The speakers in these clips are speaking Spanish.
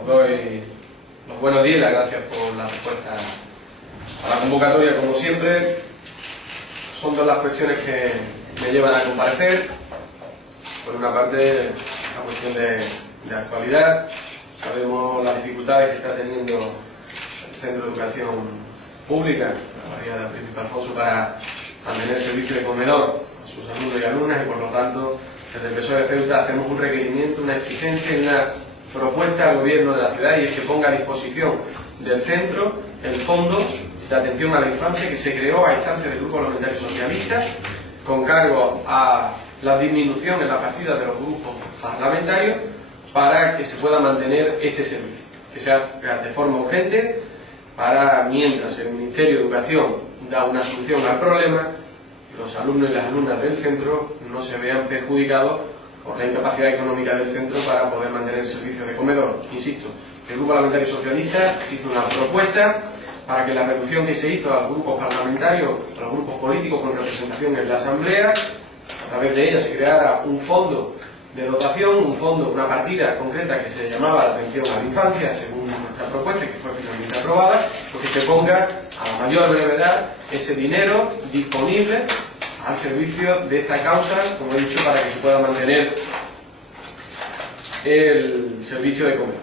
Os doy los buenos días y las gracias por la respuesta a la convocatoria, como siempre. Son dos las cuestiones que me llevan a comparecer. Por una parte, la cuestión de actualidad. Sabemos las dificultades que está teniendo el Centro de Educación Pública, la Bahía del Príncipe Alfonso, para mantener el servicio de comedor a sus alumnos y alumnas, y por lo tanto, desde el PSOE de Ceuta hacemos un requerimiento, una exigencia y una propuesta al gobierno de la ciudad, y es que ponga a disposición del centro el fondo de atención a la infancia que se creó a instancia del Grupo Parlamentario Socialista, con cargo a la disminución en la partida de los grupos parlamentarios, para que se pueda mantener este servicio, que se haga de forma urgente, para mientras el Ministerio de Educación da una solución al problema, los alumnos y las alumnas del centro no se vean perjudicados por la incapacidad económica del centro para poder mantener el servicio de comedor. Insisto, el Grupo Parlamentario Socialista hizo una propuesta para que la reducción que se hizo a los grupos parlamentarios, a los grupos políticos con representación en la Asamblea, a través de ella se creara un fondo de dotación, un fondo, una partida concreta que se llamaba la atención a la infancia, según nuestra propuesta, que fue finalmente aprobada, porque se ponga a la mayor brevedad ese dinero disponible al servicio de esta causa, como he dicho, para que se pueda mantener el servicio de comedor.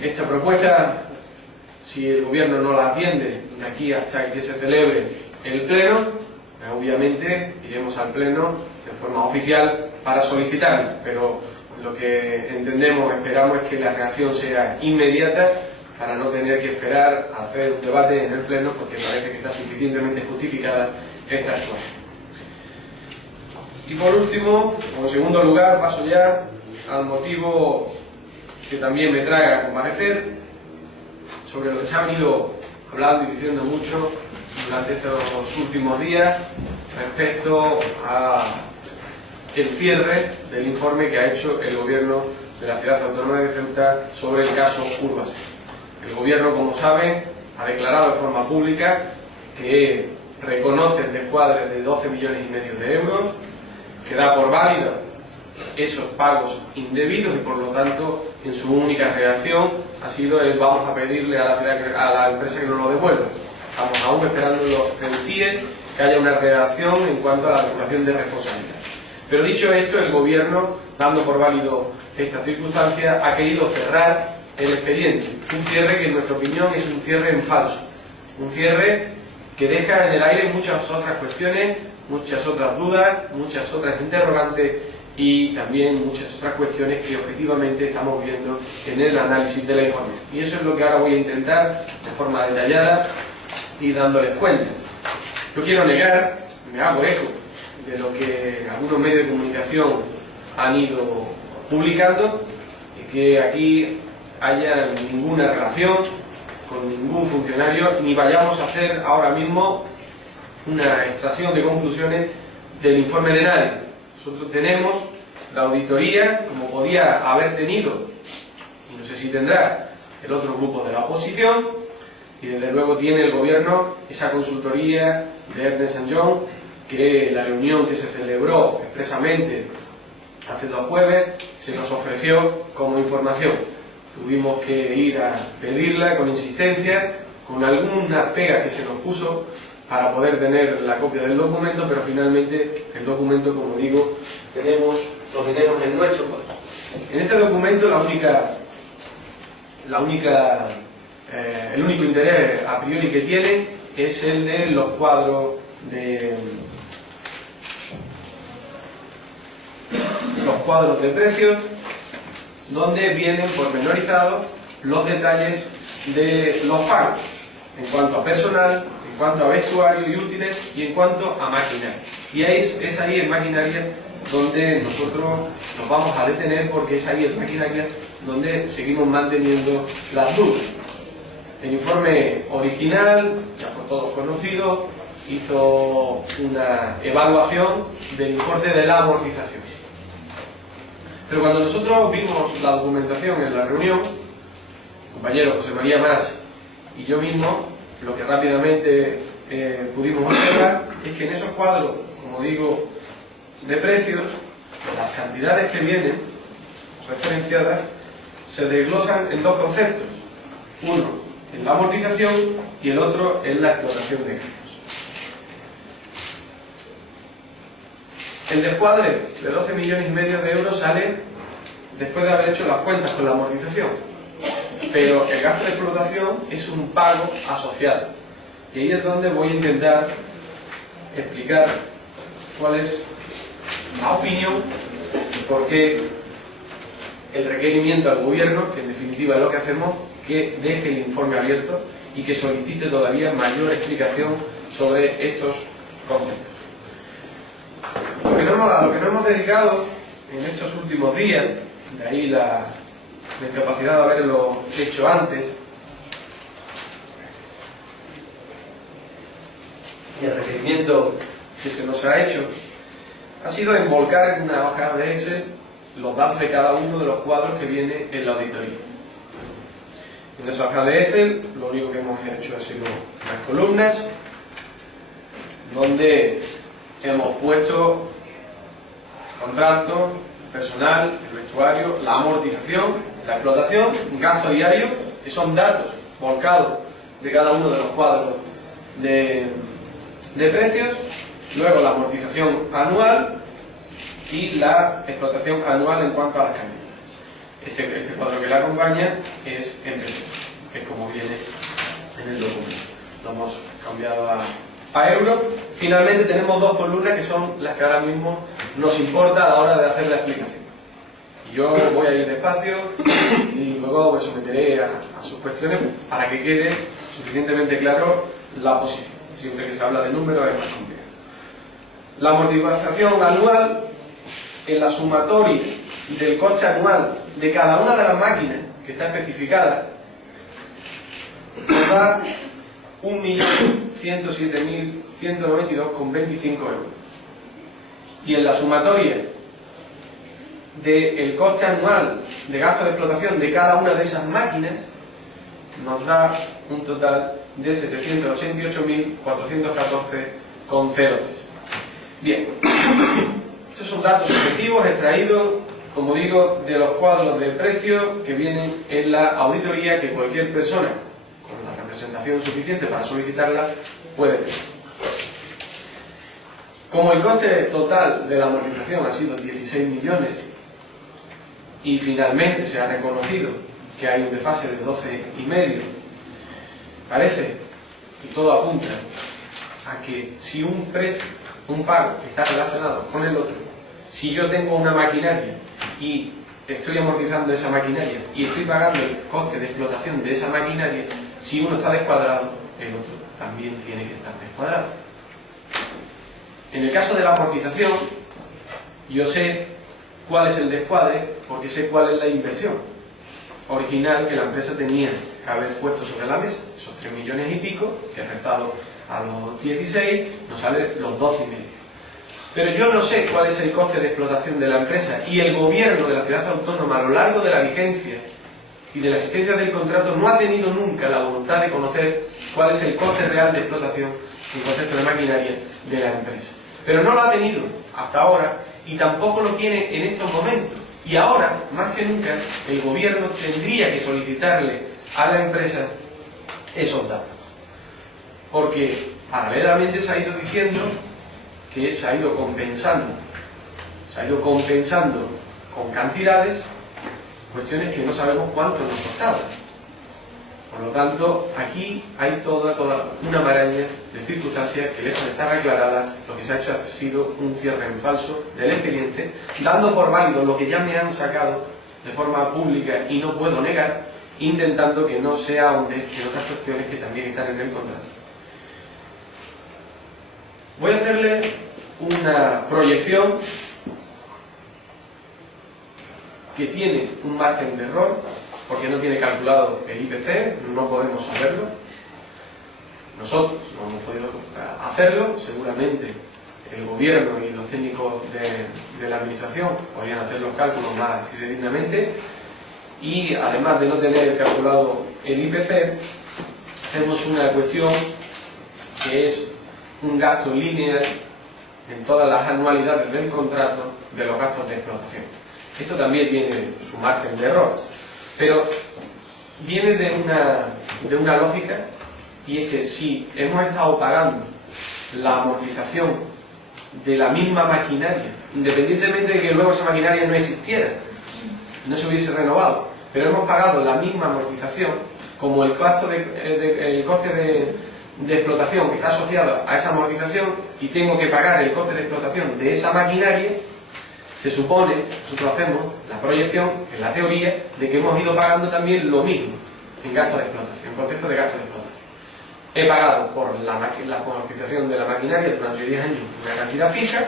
Esta propuesta, si el gobierno no la atiende de aquí hasta que se celebre el pleno, obviamente iremos al pleno de forma oficial para solicitarla, pero lo que entendemos, esperamos, es que la reacción sea inmediata, para no tener que esperar a hacer un debate en el pleno, porque parece que está suficientemente justificada esta actuación. Y por último, como segundo lugar, paso ya al motivo que también me trae a comparecer, sobre lo que se ha venido hablando y diciendo mucho durante estos últimos días respecto a el cierre del informe que ha hecho el gobierno de la ciudad autónoma de Ceuta sobre el caso Urbaser. El gobierno, como saben, ha declarado de forma pública que reconoce el descuadre de 12,5 millones de euros, que da por válido esos pagos indebidos, y por lo tanto en su única reacción ha sido el vamos a pedirle a la empresa que nos lo devuelva. Estamos aún esperando los CEUTIES que haya una reacción en cuanto a la declaración de responsabilidad. Pero dicho esto, el gobierno, dando por válido esta circunstancia, ha querido cerrar el expediente. Un cierre que en nuestra opinión es un cierre en falso. Un cierre que deja en el aire muchas otras cuestiones, muchas otras dudas, muchas otras interrogantes y también muchas otras cuestiones que objetivamente estamos viendo en el análisis de la información. Y eso es lo que ahora voy a intentar de forma detallada y dándoles cuenta. Yo quiero negar, me hago eco de lo que algunos medios de comunicación han ido publicando, y que aquí haya ninguna relación con ningún funcionario, ni vayamos a hacer ahora mismo una extracción de conclusiones del informe de nadie. Nosotros tenemos la auditoría, como podía haber tenido, y no sé si tendrá, el otro grupo de la oposición, y desde luego tiene el gobierno esa consultoría de Ernst & Young, que la reunión que se celebró expresamente hace 2 jueves se nos ofreció como información. Tuvimos que ir a pedirla con insistencia, con algunas pegas que se nos puso para poder tener la copia del documento, pero finalmente el documento, como digo, lo tenemos en nuestro poder. En este documento el único interés a priori que tiene es el de los cuadros de precios, donde vienen pormenorizados los detalles de los pagos en cuanto a personal, en cuanto a vestuario y útiles, y en cuanto a maquinaria. Y es ahí en maquinaria donde nosotros nos vamos a detener, porque es ahí en maquinaria donde seguimos manteniendo las dudas. El informe original, ya por todos conocido, hizo una evaluación del importe de la amortización. Pero cuando nosotros vimos la documentación en la reunión, el compañero José María Mas y yo mismo, lo que rápidamente pudimos observar es que en esos cuadros, como digo, de precios, las cantidades que vienen referenciadas se desglosan en dos conceptos. Uno en la amortización y el otro en la explotación de gastos. El descuadre de 12,5 millones de euros sale después de haber hecho las cuentas con la amortización. Pero el gasto de explotación es un pago asociado. Y ahí es donde voy a intentar explicar cuál es la opinión y por qué el requerimiento al gobierno, que en definitiva es lo que hacemos, que deje el informe abierto y que solicite todavía mayor explicación sobre estos conceptos. Lo que no hemos dedicado en estos últimos días, de ahí la incapacidad de haberlo hecho antes, y el requerimiento que se nos ha hecho, ha sido envolcar en una hoja ADS los datos de cada uno de los cuadros que viene en la auditoría. En esa hoja ADS lo único que hemos hecho ha sido las columnas, donde hemos puesto contrato, personal, el vestuario, la amortización, la explotación, gasto diario, que son datos volcados de cada uno de los cuadros de precios, luego la amortización anual y la explotación anual en cuanto a las cantidades. Este cuadro que le acompaña es en pesos, que es como viene en el documento. Lo hemos cambiado a euros. Finalmente tenemos dos columnas que son las que ahora mismo nos importa a la hora de hacer la explicación. Y yo voy a ir despacio y luego me someteré a sus cuestiones para que quede suficientemente claro la posición. Siempre que se habla de números es más complicado. La amortización anual en la sumatoria del coste anual de cada una de las máquinas que está especificada nos da 1.107.192,25 euros. Y en la sumatoria del coste anual de gasto de explotación de cada una de esas máquinas nos da un total de 788.414,03. Bien, estos son datos objetivos extraídos, como digo, de los cuadros de precio que vienen en la auditoría que cualquier persona con la representación suficiente para solicitarla puede tener. Como el coste total de la amortización ha sido 16 millones y finalmente se ha reconocido que hay un desfase de 12,5, parece y todo apunta a que si un pago está relacionado con el otro, si yo tengo una maquinaria y estoy amortizando esa maquinaria y estoy pagando el coste de explotación de esa maquinaria, si uno está descuadrado, el otro también tiene que estar descuadrado. En el caso de la amortización, yo sé cuál es el descuadre porque sé cuál es la inversión original que la empresa tenía que haber puesto sobre la mesa, esos 3 millones y pico, que afectado a los 16, nos sale los 12,5. Pero yo no sé cuál es el coste de explotación de la empresa y el gobierno de la ciudad autónoma a lo largo de la vigencia y de la existencia del contrato no ha tenido nunca la voluntad de conocer cuál es el coste real de explotación en concepto de maquinaria de la empresa. Pero no lo ha tenido hasta ahora y tampoco lo tiene en estos momentos. Y ahora, más que nunca, el gobierno tendría que solicitarle a la empresa esos datos. Porque paralelamente se ha ido diciendo que se ha ido compensando con cantidades cuestiones que no sabemos cuánto nos costaban. Por lo tanto, aquí hay toda una maraña de circunstancias que lejos de estar aclaradas, lo que se ha hecho ha sido un cierre en falso del expediente, dando por válido lo que ya me han sacado de forma pública y no puedo negar, intentando que no se ahonde en otras cuestiones que también están en el contrato. Voy a hacerle una proyección que tiene un margen de error porque no tiene calculado el IPC, no podemos saberlo. Nosotros no hemos podido hacerlo, seguramente el gobierno y los técnicos de la administración podrían hacer los cálculos más dignamente, y además de no tener calculado el IPC, tenemos una cuestión que es un gasto lineal en todas las anualidades del contrato de los gastos de explotación. Esto también tiene su margen de error. Pero viene de una lógica, y es que si hemos estado pagando la amortización de la misma maquinaria, independientemente de que luego esa maquinaria no existiera, no se hubiese renovado, pero hemos pagado la misma amortización, como el coste de explotación que está asociado a esa amortización, y tengo que pagar el coste de explotación de esa maquinaria, se supone, nosotros hacemos la proyección, en la teoría, de que hemos ido pagando también lo mismo en gasto de explotación, en concepto de gasto de explotación. He pagado por la amortización de la maquinaria durante 10 años una cantidad fija,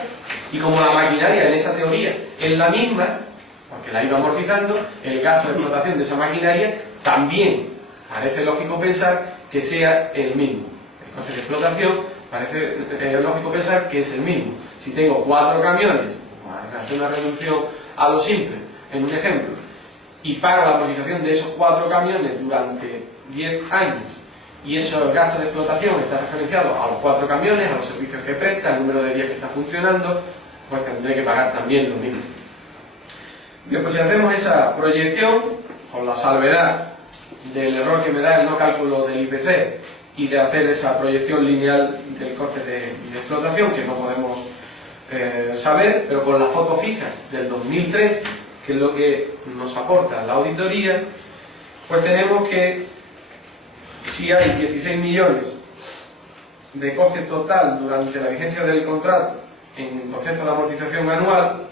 y como la maquinaria en esa teoría es la misma, porque la he ido amortizando, el gasto de explotación de esa maquinaria también parece lógico pensar que sea el mismo. El coste de explotación parece lógico pensar que es el mismo. Si tengo 4 camiones, para hacer una reducción a lo simple, en un ejemplo, y pago la amortización de esos 4 camiones durante 10 años, y ese gasto de explotación está referenciado a los 4 camiones, a los servicios que presta, al número de días que está funcionando, pues tendré que pagar también lo mismo. Bien, pues si hacemos esa proyección, con la salvedad del error que me da el no cálculo del IPC y de hacer esa proyección lineal del coste de explotación, que no podemos saber, pero con la foto fija del 2003, que es lo que nos aporta la auditoría, pues tenemos que si hay 16 millones de coste total durante la vigencia del contrato en concepto de amortización anual,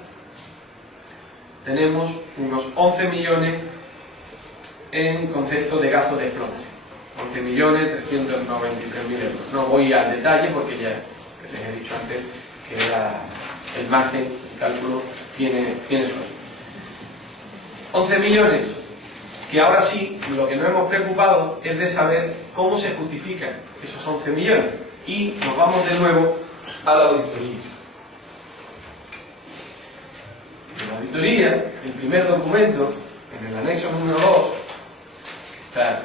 tenemos unos 11 millones en concepto de gasto de explotación. 11.393.000 euros. No voy al detalle porque ya les he dicho antes que el margen de cálculo tiene su. 11 millones, que ahora sí, lo que nos hemos preocupado es de saber cómo se justifican esos 11 millones. Y nos vamos de nuevo a la auditoría. En la auditoría, el primer documento, en el anexo número 2, está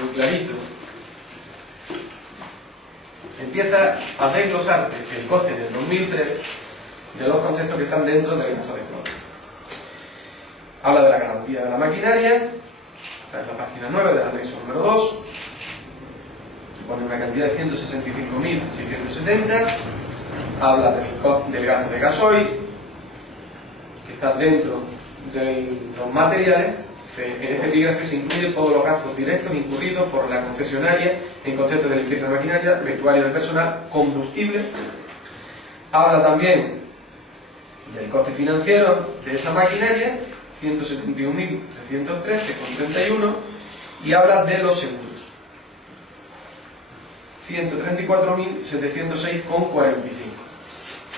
muy clarito, empieza a desglosar el coste del 2003 de los conceptos que están dentro del gasto de explotación. Habla de la garantía de la maquinaria, está en la página 9 del anexo número 2, que pone una cantidad de 165.670, habla del gasto de gasoil, que está dentro de los materiales. En este epígrafe se incluyen todos los gastos directos incurridos por la concesionaria en concepto de limpieza de maquinaria, vestuario del personal, combustible. Habla también del coste financiero de esa maquinaria, 171.313,31, y habla de los seguros, 134.706,45.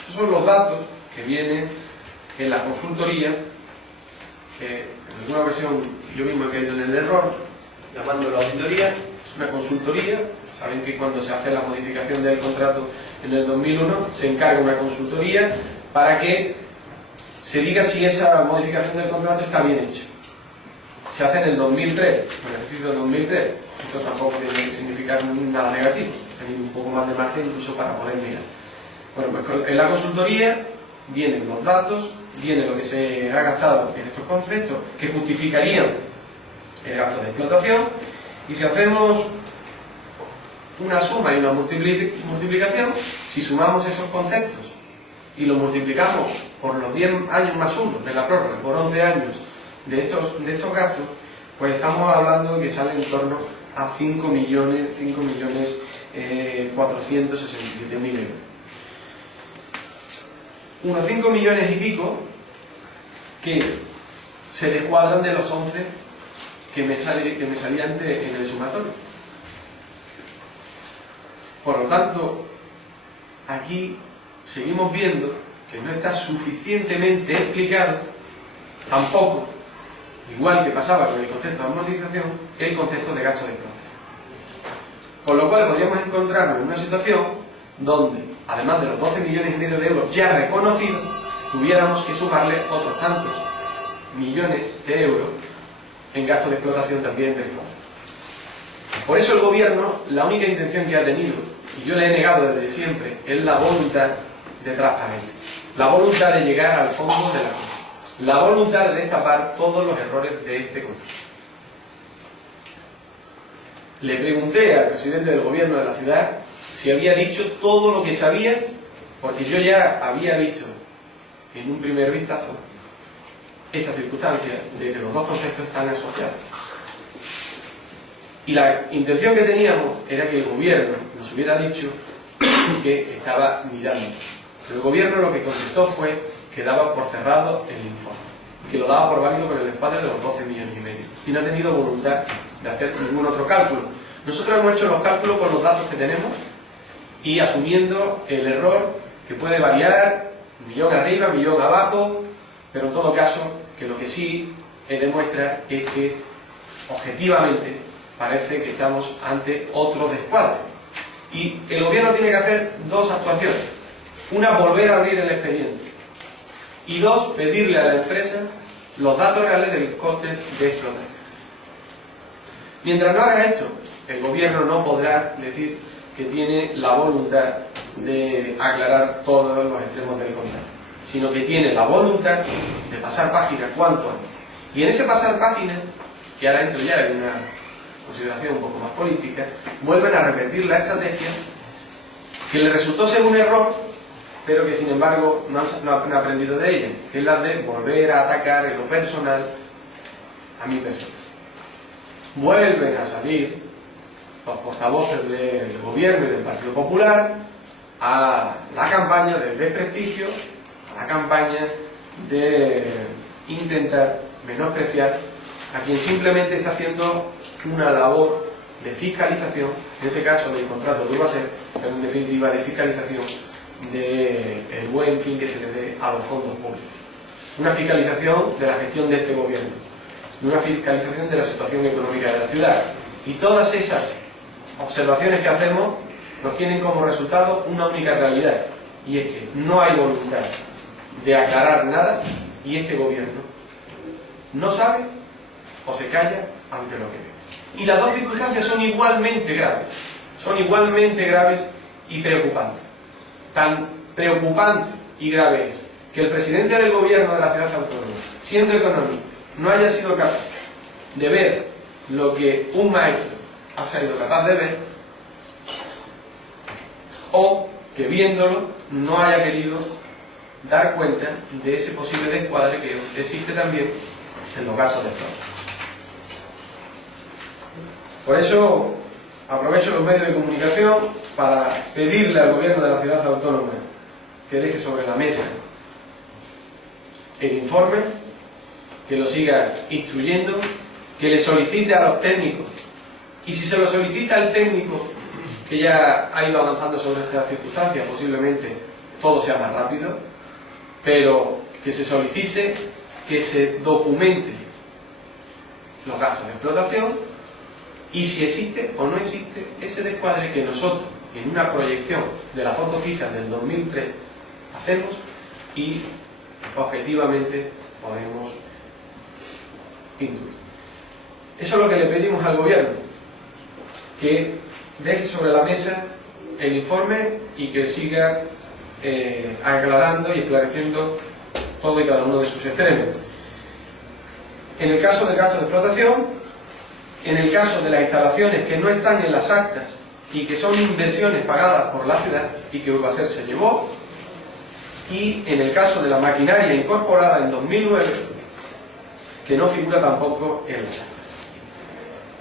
Esos son los datos que vienen en la consultoría, que en alguna ocasión yo mismo he caído en el error llamándolo auditoría. Es una consultoría. Saben que cuando se hace la modificación del contrato en el 2001 se encarga una consultoría para que se diga si esa modificación del contrato está bien hecha. Se hace en el 2003, en el ejercicio del 2003. Esto tampoco tiene que significar nada negativo, tener un poco más de margen incluso para poder mirar. Bueno, pues en la consultoría vienen los datos, viene lo que se ha gastado en estos conceptos que justificarían el gasto de explotación, y si hacemos una suma y una multiplicación, si sumamos esos conceptos y lo multiplicamos por los 10 años más 1 de la prórroga, por 11 años de estos gastos, pues estamos hablando de que sale en torno a 5.467.000 euros. Unos 5 millones y pico que se descuadran de los 11 que me salía antes en el sumatorio. Por lo tanto, aquí seguimos viendo que no está suficientemente explicado tampoco, igual que pasaba con el concepto de amortización, el concepto de gasto de explotación. Con lo cual podríamos encontrarnos en una situación donde, además de los 12,5 millones de euros ya reconocidos, tuviéramos que sumarle otros tantos millones de euros en gasto de explotación también del fondo. Por eso el gobierno, la única intención que ha tenido, y yo le he negado desde siempre, es la voluntad de transparencia, la voluntad de llegar al fondo de la cosa. la voluntad de destapar todos los errores de este contrato. Le pregunté al presidente del gobierno de la ciudad si había dicho todo lo que sabía, porque yo ya había visto en un primer vistazo esta circunstancia de que los dos conceptos están asociados. Y la intención que teníamos era que el gobierno nos hubiera dicho que estaba mirando. Pero el gobierno lo que contestó fue que daba por cerrado el informe y que lo daba por válido con el descuadre de los 12,5 millones y no ha tenido voluntad de hacer ningún otro cálculo. Nosotros hemos hecho los cálculos con los datos que tenemos y asumiendo el error que puede variar, 1 millón arriba, 1 millón abajo, pero en todo caso que lo que sí demuestra es que objetivamente parece que estamos ante otro descuadre. Y el gobierno tiene que hacer dos actuaciones. Una, volver a abrir el expediente. Y dos, pedirle a la empresa los datos reales del coste de explotación. Mientras no haga esto, el gobierno no podrá decir que tiene la voluntad de aclarar todos los extremos del contrato, sino que tiene la voluntad de pasar página cuanto antes. Y en ese pasar página, que ahora entro ya en una consideración un poco más política, vuelven a repetir la estrategia que le resultó ser un error, pero que sin embargo no han aprendido de ella, que es la de volver a atacar en lo personal a mi persona. Vuelven a salir los portavoces del gobierno y del Partido Popular a la campaña del desprestigio, a la campaña de intentar menospreciar a quien simplemente está haciendo una labor de fiscalización, en este caso del contrato de Urbaser, pero en definitiva de fiscalización del buen fin que se le dé a los fondos públicos. Una fiscalización de la gestión de este gobierno, una fiscalización de la situación económica de la ciudad. Y todas esas observaciones que hacemos nos tienen como resultado una única realidad, y es que no hay voluntad de aclarar nada y este gobierno no sabe o se calla ante lo que ve. Y las dos circunstancias son igualmente graves y preocupantes. Tan preocupante y grave es que el presidente del gobierno de la ciudad autónoma, siendo economista, no haya sido capaz de ver lo que un maestro ha sido capaz de ver, o que viéndolo no haya querido dar cuenta de ese posible descuadre que existe también en los gastos de Estado. Por eso aprovecho los medios de comunicación para pedirle al gobierno de la ciudad autónoma que deje sobre la mesa el informe, que lo siga instruyendo, que le solicite a los técnicos, y si se lo solicita al técnico que ya ha ido avanzando sobre estas circunstancias, posiblemente todo sea más rápido, pero que se solicite que se documente los gastos de explotación y si existe o no existe ese descuadre que nosotros en una proyección de la foto fija del 2003 hacemos y objetivamente podemos intuir. Eso es lo que le pedimos al gobierno, que deje sobre la mesa el informe y que siga aclarando y esclareciendo todo y cada uno de sus extremos. En el caso del gasto de explotación, en el caso de las instalaciones que no están en las actas y que son inversiones pagadas por la ciudad y que Urbaser se llevó, y en el caso de la maquinaria incorporada en 2009 que no figura tampoco en las actas.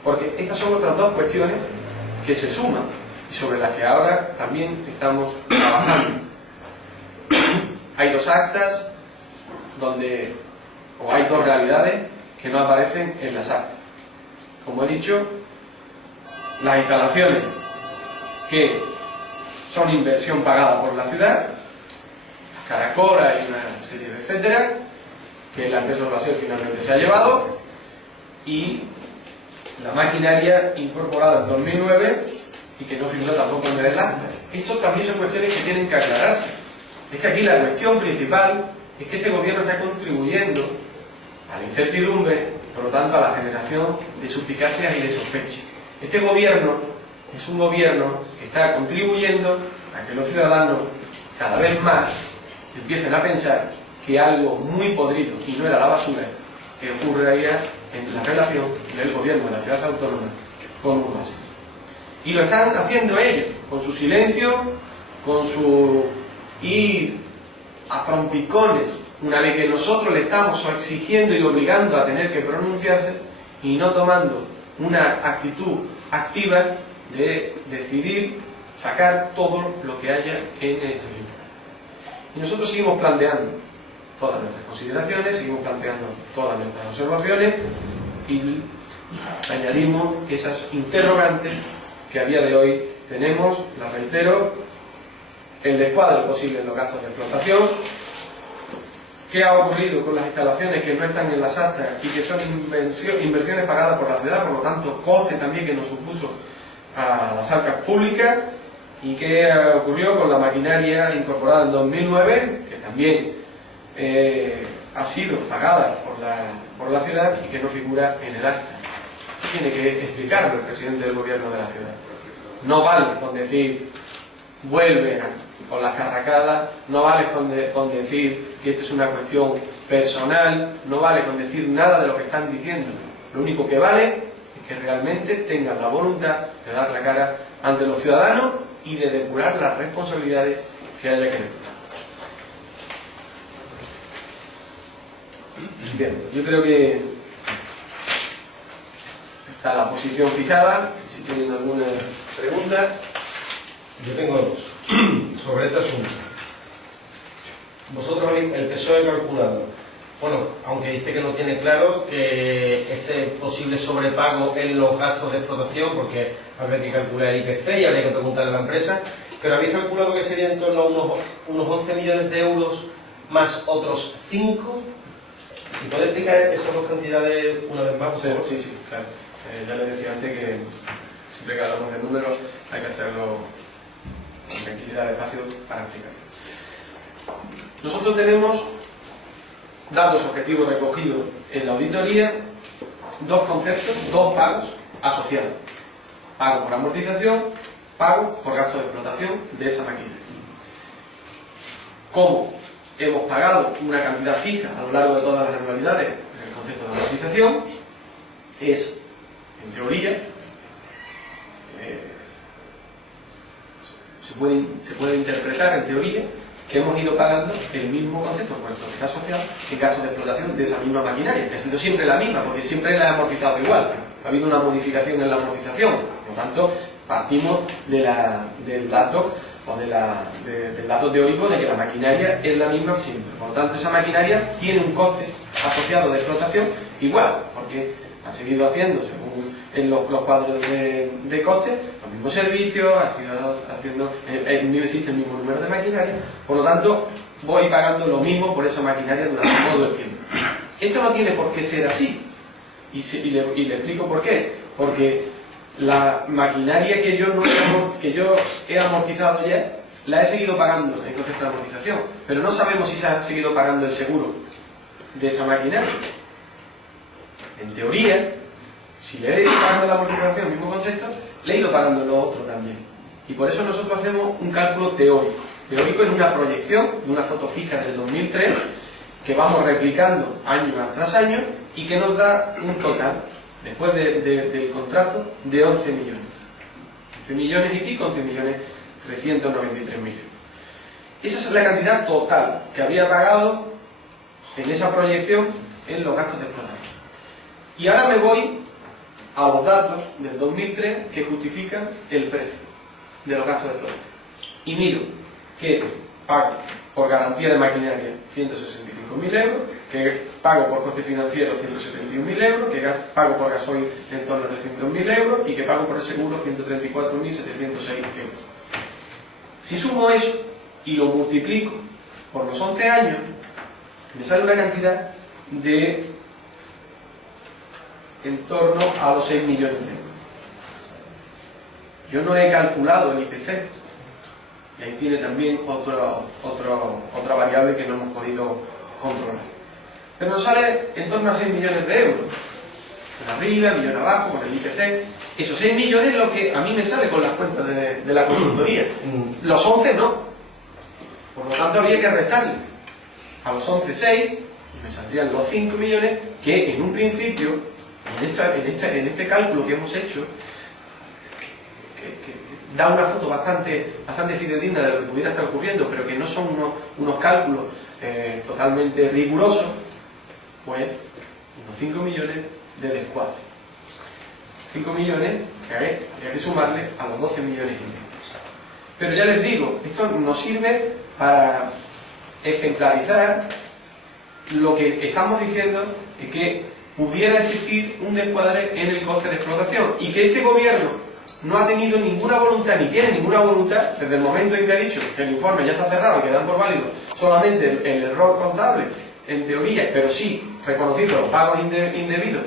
Porque estas son otras dos cuestiones que se suman y sobre las que ahora también estamos trabajando. Hay dos actas o hay dos realidades que no aparecen en las actas. Como he dicho, las instalaciones que son inversión pagada por la ciudad, Caracola y una serie de etcétera, que la empresa Urbaser finalmente se ha llevado, y la maquinaria incorporada en 2009 y que no figura tampoco en el acta. Estas también son cuestiones que tienen que aclararse. Es que aquí la cuestión principal es que este gobierno está contribuyendo a la incertidumbre, por lo tanto a la generación de suspicacias y de sospechas. Este gobierno es un gobierno que está contribuyendo a que los ciudadanos cada vez más empiecen a pensar que algo muy podrido, y no era la basura, que ocurriría en la relación del gobierno de la ciudad autónoma con Urbasa. Y lo están haciendo ellos, con su silencio, con su ir a trompicones, una vez que nosotros le estamos exigiendo y obligando a tener que pronunciarse, y no tomando una actitud activa de decidir sacar todo lo que haya en este libro. Y nosotros seguimos planteando todas nuestras consideraciones, seguimos planteando todas nuestras observaciones y añadimos esas interrogantes que a día de hoy tenemos, las reitero: el descuadre posible en los gastos de explotación, qué ha ocurrido con las instalaciones que no están en las actas y que son inversiones pagadas por la ciudad, por lo tanto coste también que nos supuso a las arcas públicas, y qué ocurrió con la maquinaria incorporada en 2009, que también ha sido pagada por la ciudad y que no figura en el acta. Eso tiene que explicarlo el presidente del gobierno de la ciudad. No vale con decir vuelve con las carracadas, no vale con decir que esto es una cuestión personal, no vale con decir nada de lo que están diciendo. Lo único que vale es que realmente tengan la voluntad de dar la cara ante los ciudadanos y de depurar las responsabilidades que haya que depurar. Bien, yo creo que está la posición fijada. Si tienen alguna pregunta. Yo tengo dos sobre este asunto. Vosotros habéis, el PSOE ha calculado, bueno, aunque dice que no tiene claro que ese posible sobrepago en los gastos de explotación, porque habría que calcular el IPC y habría que preguntarle a la empresa, pero habéis calculado que sería en torno a unos 11 millones de euros más otros 5. Si puede explicar esas dos cantidades una vez más. Sí, claro. Ya les decía antes que siempre que hablamos de números hay que hacerlo con tranquilidad, despacio, para explicar. Nosotros tenemos datos objetivos recogidos en la auditoría, dos conceptos, dos pagos asociados: pago por amortización, pago por gasto de explotación de esa maquinaria. ¿Cómo hemos pagado una cantidad fija a lo largo de todas las anualidades en el concepto de amortización? Es, en teoría, se puede interpretar en teoría que hemos ido pagando el mismo concepto, puesto que está asociado en gastos de explotación de esa misma maquinaria, que ha sido siempre la misma, porque siempre la he amortizado igual. Ha habido una modificación en la amortización, por lo tanto partimos del dato o del dato teórico de que la maquinaria es la misma siempre. Por lo tanto, esa maquinaria tiene un coste asociado de explotación igual, porque ha seguido haciendo, según en los cuadros de coste, los mismos servicios, ha sido haciendo, existe el mismo número de maquinaria, por lo tanto voy pagando lo mismo por esa maquinaria durante todo el tiempo. Esto no tiene por qué ser así, y le explico por qué. Porque la maquinaria que yo he amortizado ya, la he seguido pagando en concepto de amortización, pero no sabemos si se ha seguido pagando el seguro de esa maquinaria. En teoría, si le he ido pagando la amortización, el mismo concepto, le he ido pagando lo otro también. Y por eso nosotros hacemos un cálculo teórico en una proyección de una foto fija del 2003, que vamos replicando año tras año y que nos da un total, después del contrato, de 11 millones. 11 millones y pico, 11 millones 393 mil euros. Esa es la cantidad total que había pagado en esa proyección en los gastos de explotación. Y ahora me voy a los datos del 2003 que justifican el precio de los gastos de explotación. Y miro que pago por garantía de maquinaria 165.000 euros, que pago por coste financiero 171.000 euros, que pago por gasoil en torno a 300.000 euros y que pago por el seguro 134.706 euros. Si sumo eso y lo multiplico por los 11 años, me sale una cantidad de en torno a los 6 millones de euros. Yo no he calculado el IPC, y ahí tiene también otra variable que no hemos podido controlar. Pero nos sale en torno a 6 millones de euros. Millón arriba, millón abajo, con el IPC. Esos 6 millones es lo que a mí me sale con las cuentas de la consultoría. Los 11 no. Por lo tanto, habría que restarle. a los 11,6 y me saldrían los 5 millones que en un principio, en este cálculo que hemos hecho, que da una foto bastante fidedigna de lo que pudiera estar ocurriendo, pero que no son unos cálculos totalmente rigurosos, pues unos 5 millones de descuadre. 5 millones que habría que sumarle a los 12 millones y medio. Pero ya les digo, esto nos sirve para ejemplarizar lo que estamos diciendo de que pudiera existir un descuadre en el coste de explotación y que este gobierno no ha tenido ninguna voluntad, ni tiene ninguna voluntad, desde el momento en que ha dicho que el informe ya está cerrado y que dan por válido solamente el error contable, en teoría, pero sí reconocido los pagos indebidos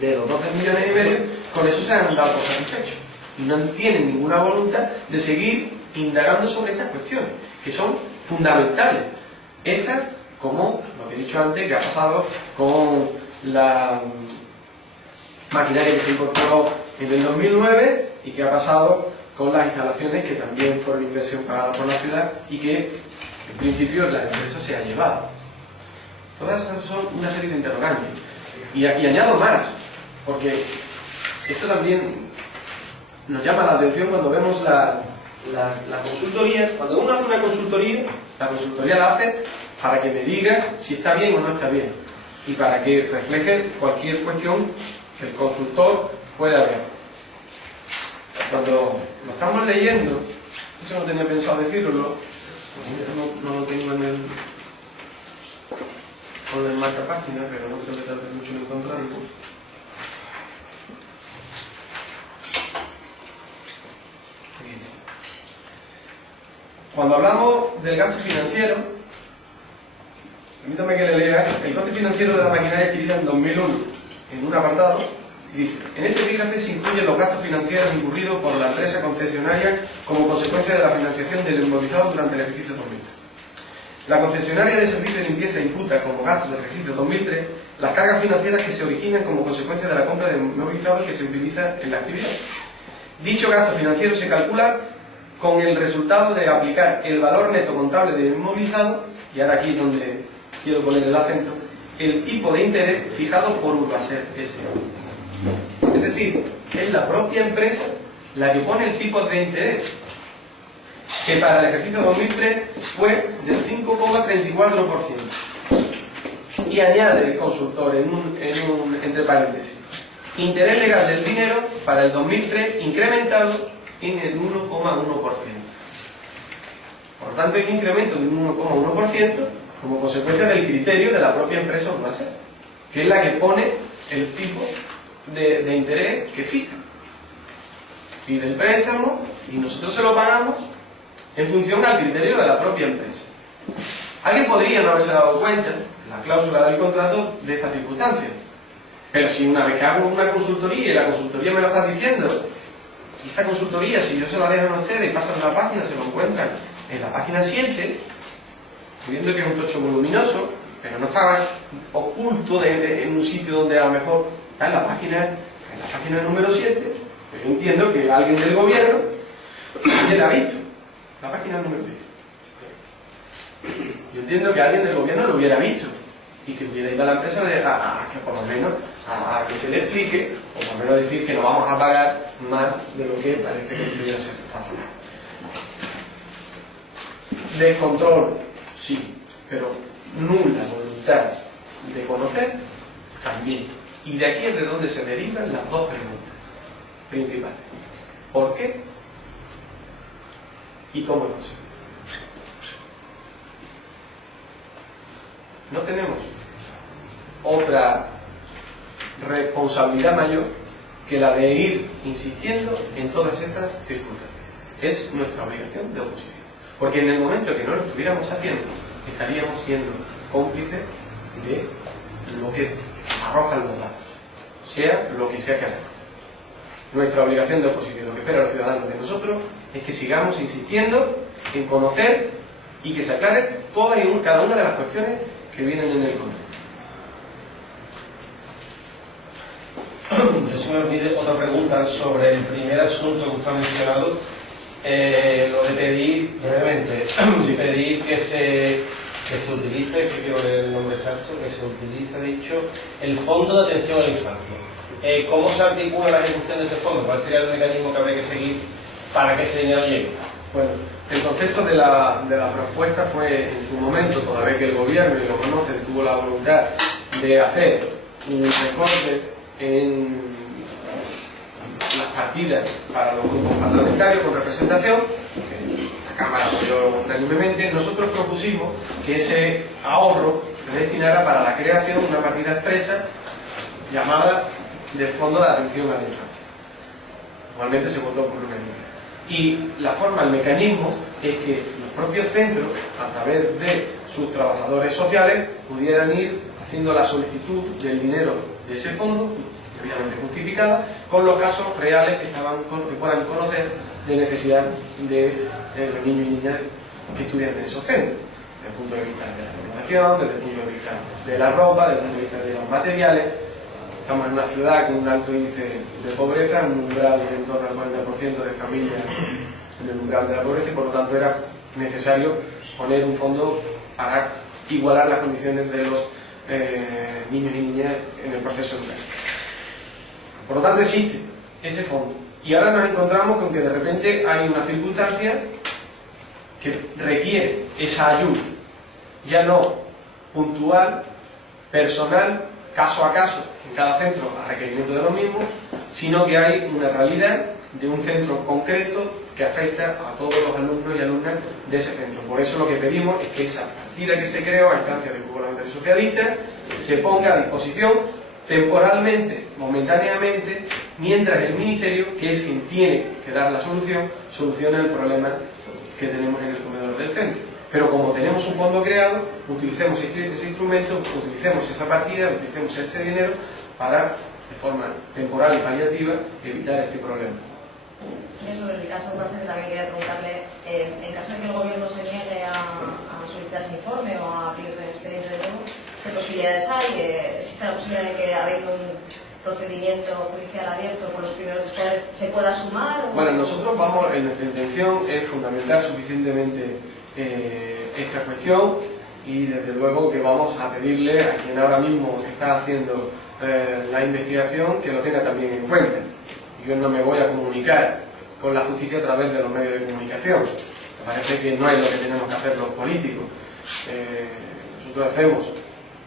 de los 12 millones y medio, con eso se han dado por satisfechos. Y no tienen ninguna voluntad de seguir indagando sobre estas cuestiones, que son fundamentales. Estas, como lo que he dicho antes, que ha pasado con la maquinaria que se incorporó en el 2009 y que ha pasado con las instalaciones que también fueron inversión pagada por la ciudad y que en principio la empresa se ha llevado. Todas esas son una serie de interrogantes. Y añado más, porque esto también nos llama la atención cuando vemos la consultoría. Cuando uno hace una consultoría, la consultoría la hace para que me diga si está bien o no está bien y para que refleje cualquier cuestión que el consultor pueda ver. Cuando lo estamos leyendo, eso no tenía pensado decirlo, no lo tengo en el marca página, pero no creo que tarde mucho en encontrarlo. Cuando hablamos del gasto financiero, permítame que le lea el coste financiero de la maquinaria adquirida en 2001, en un apartado, dice: en este epígrafe se incluyen los gastos financieros incurridos por la empresa concesionaria como consecuencia de la financiación del inmovilizado durante el ejercicio 2003. La concesionaria de servicio de limpieza imputa como gasto del ejercicio 2003 las cargas financieras que se originan como consecuencia de la compra de inmovilizados que se utiliza en la actividad. Dicho gasto financiero se calcula con el resultado de aplicar el valor neto contable del inmovilizado, y ahora aquí es donde quiero poner el acento, el tipo de interés fijado por Urbaser S.A. Es decir, es la propia empresa la que pone el tipo de interés, que para el ejercicio 2003 fue del 5,34%. Y añade el consultor entre paréntesis: interés legal del dinero para el 2003 incrementado en el 1,1%. Por lo tanto, hay un incremento de un 1,1% como consecuencia del criterio de la propia empresa Urbaser, que es la que pone el tipo de interés que fija. Pide el préstamo y nosotros se lo pagamos en función al criterio de la propia empresa. Alguien podría no haberse dado cuenta, la cláusula del contrato, de esta circunstancia. Pero si una vez que hago una consultoría y la consultoría me lo está diciendo, y esta consultoría, si yo se la dejo a ustedes y pasan una página, se lo encuentran en la página 7, viendo que es un tocho voluminoso, pero no está oculto en un sitio donde a lo mejor está en la página número 7, pero yo entiendo que alguien del gobierno ya la ha visto, la página número 10. Yo entiendo que alguien del gobierno lo hubiera visto y que hubiera ido a la empresa a que por lo menos a que se le explique, o por lo menos decir que no vamos a pagar más de lo que parece que debería ser razonable. Descontrol, sí, pero nula voluntad de conocer también. Y de aquí es de donde se derivan las dos preguntas principales: ¿por qué? ¿Y cómo lo sé? No tenemos otra responsabilidad mayor que la de ir insistiendo en todas estas circunstancias. Es nuestra obligación de oposición. Porque en el momento que no lo estuviéramos haciendo, estaríamos siendo cómplices de lo que arrojan los datos, sea lo que sea que hagamos. Nuestra obligación de oposición, lo que espera los ciudadanos de nosotros, es que sigamos insistiendo en conocer y que se aclare todas y cada una de las cuestiones que vienen en el contenido. Yo se me olvidé otra pregunta sobre el primer asunto que usted ha mencionado, lo de pedir, brevemente, pedir que se que se utilice, que quiero leer el nombre exacto, que se utilice, dicho, el Fondo de Atención a la Infancia. ¿Cómo se articula la ejecución de ese fondo? ¿Cuál sería el mecanismo que habría que seguir para que ese dinero llegue? Bueno, el concepto de la propuesta fue en su momento, toda vez que el gobierno, y lo conoce, tuvo la voluntad de hacer un recorte en las partidas para los grupos parlamentarios con representación, que la Cámara apoyó unánimemente. Nosotros propusimos que ese ahorro se destinara para la creación de una partida expresa llamada del Fondo de Atención a la Infancia. Igualmente se votó por unanimidad. Y la forma, el mecanismo, es que los propios centros, a través de sus trabajadores sociales, pudieran ir haciendo la solicitud del dinero de ese fondo, debidamente justificada, con los casos reales que puedan conocer de necesidad de los niños y niñas que estudian en esos centros, desde el punto de vista de la alimentación, desde el punto de vista de la ropa, desde el punto de vista de los materiales. Estamos en una ciudad con un alto índice de pobreza, un umbral de en torno al 40% de familias en el umbral de la pobreza, y por lo tanto era necesario poner un fondo para igualar las condiciones de los niños y niñas en el proceso educativo. Por lo tanto existe ese fondo. Y ahora nos encontramos con que de repente hay una circunstancia que requiere esa ayuda, ya no puntual, personal, caso a caso, en cada centro a requerimiento de lo mismo, sino que hay una realidad de un centro concreto que afecta a todos los alumnos y alumnas de ese centro. Por eso lo que pedimos es que esa partida que se creó a instancia del Grupo Parlamentario Socialista se ponga a disposición temporalmente, momentáneamente, mientras el Ministerio, que es quien tiene que dar la solución, solucione el problema que tenemos en el comedor del centro. Pero como tenemos un fondo creado, utilicemos ese instrumento, utilicemos esa partida, utilicemos ese dinero para, de forma temporal y paliativa, evitar este problema. Y sobre el caso que también quería preguntarle, en caso de que el gobierno se niegue a solicitar ese informe o a pedir el expediente de nuevo, ¿qué posibilidades hay? ¿Existe la posibilidad de que, habiendo un procedimiento judicial abierto con los primeros escolares, se pueda sumar? ¿O? Bueno, nosotros vamos, en nuestra intención es fundamentar suficientemente esta cuestión, y desde luego que vamos a pedirle a quien ahora mismo está haciendo la investigación que lo tenga también en cuenta. Yo no me voy a comunicar con la justicia a través de los medios de comunicación. Me parece que no es lo que tenemos que hacer los políticos. Nosotros hacemos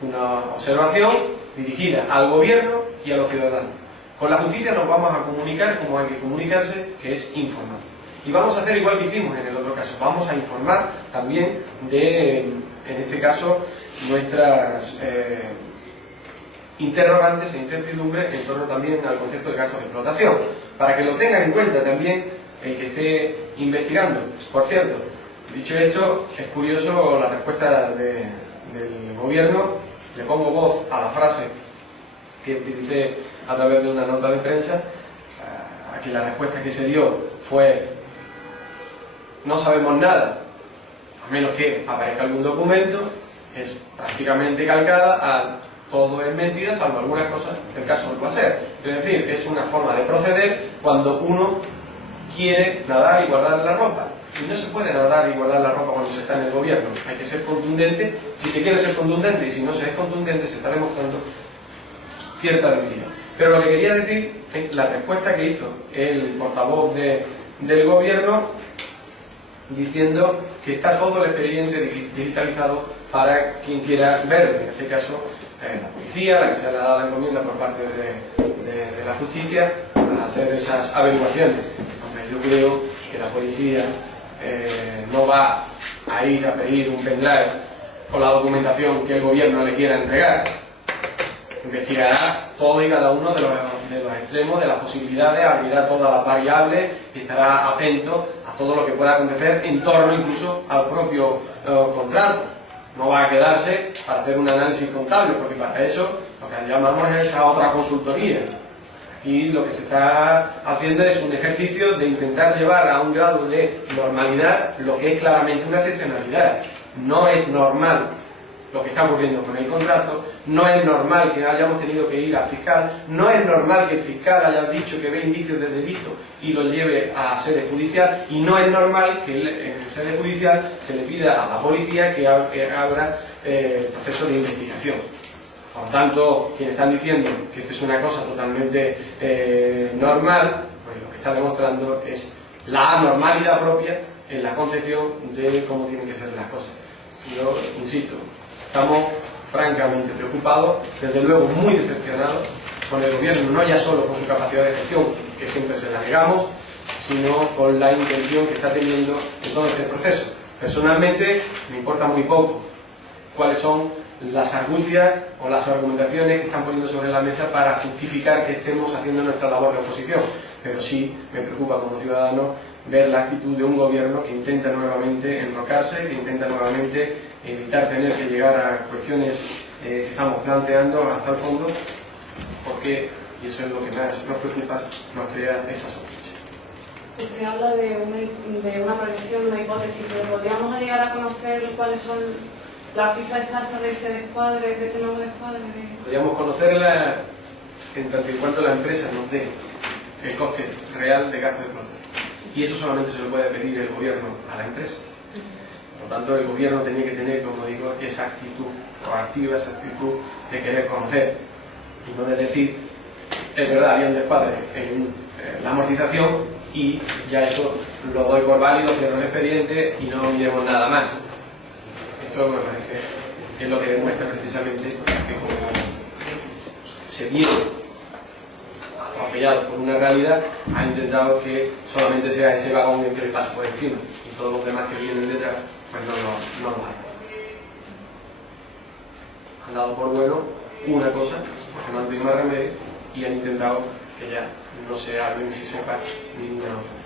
una observación dirigida al gobierno y a los ciudadanos. Con la justicia nos vamos a comunicar como hay que comunicarse, que es informar. Y vamos a hacer igual que hicimos en el otro caso. Vamos a informar también de, en este caso, nuestras interrogantes e incertidumbres en torno también al concepto de casos de explotación, para que lo tenga en cuenta también el que esté investigando. Por cierto, dicho esto, es curioso la respuesta del gobierno. Le pongo voz a la frase que utilicé a través de una nota de prensa. Aquí la respuesta que se dio fue: no sabemos nada, a menos que aparezca algún documento. Es prácticamente calcada a todo es mentira, salvo algunas cosas, el caso no va a ser. Es decir, es una forma de proceder cuando uno quiere nadar y guardar la ropa. Y no se puede nadar y guardar la ropa cuando se está en el gobierno. Hay que ser contundente. Si se quiere ser contundente, y si no se es contundente, se está demostrando cierta debilidad. Pero lo que quería decir es la respuesta que hizo el portavoz del gobierno, diciendo que está todo el expediente digitalizado para quien quiera verlo. En este caso, la policía, la que se le ha dado la encomienda por parte de la justicia para hacer esas averiguaciones. Hombre, yo creo que la policía no va a ir a pedir un pendrive con la documentación que el gobierno le quiera entregar. Investigará todo y cada uno de los extremos de las posibilidades, abrirá todas las variables y estará atento a todo lo que pueda acontecer en torno incluso al propio contrato. No va a quedarse para hacer un análisis contable, porque para eso lo que llamamos es esa otra consultoría. Aquí lo que se está haciendo es un ejercicio de intentar llevar a un grado de normalidad lo que es claramente una excepcionalidad. No es normal lo que está ocurriendo con el contrato, no es normal que hayamos tenido que ir al fiscal, no es normal que el fiscal haya dicho que ve indicios de delito y lo lleve a sede judicial, y no es normal que en sede judicial se le pida a la policía que abra proceso de investigación. Por tanto, quienes están diciendo que esto es una cosa totalmente normal, pues lo que está demostrando es la anormalidad propia en la concepción de cómo tienen que ser las cosas. Yo insisto, estamos francamente preocupados, desde luego muy decepcionados con el gobierno, no ya solo por su capacidad de gestión, que siempre se la negamos, sino con la intención que está teniendo en todo este proceso. Personalmente me importa muy poco cuáles son las argucias o las argumentaciones que están poniendo sobre la mesa para justificar que estemos haciendo nuestra labor de oposición, pero sí me preocupa como ciudadano ver la actitud de un gobierno que intenta nuevamente enrocarse, que intenta nuevamente evitar tener que llegar a cuestiones que estamos planteando hasta el fondo, porque, y eso es lo que más nos preocupa, nos crea esa sospecha. Usted habla de una proyección, una hipótesis, pero ¿podríamos llegar a conocer cuáles son las cifras exactas de ese descuadre, de este nuevo descuadre? Podríamos conocerla en tanto y cuanto la empresa nos dé el coste real de gasto de explotación. Y eso solamente se lo puede pedir el gobierno a la empresa. Por lo tanto, el gobierno tenía que tener, como digo, esa actitud proactiva, esa actitud de querer conocer y no de decir, es verdad, había un descuadre en la amortización y ya eso lo doy por válido, cierro el expediente y no miremos nada más. Esto me parece que es lo que demuestra precisamente que como se vio atropellado por una realidad, han intentado que solamente sea ese vagón el que le pase por encima y todos los demás que vienen detrás pues no lo hagan. Han dado por bueno una cosa porque no han tenido más remedio y han intentado que ya no se hable ni se sepa ninguna otra.